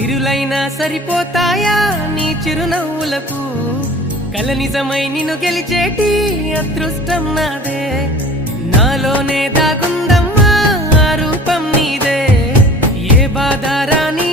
సిరులైనా సరిపోతాయా నీ చిరునవ్వులకు కల నిజమై నిన్ను గెలిచేటి అదృష్టం నాదే నాలోనే దాగుందమ్మా ఆ రూపం నీదే ఏ బాధ రాని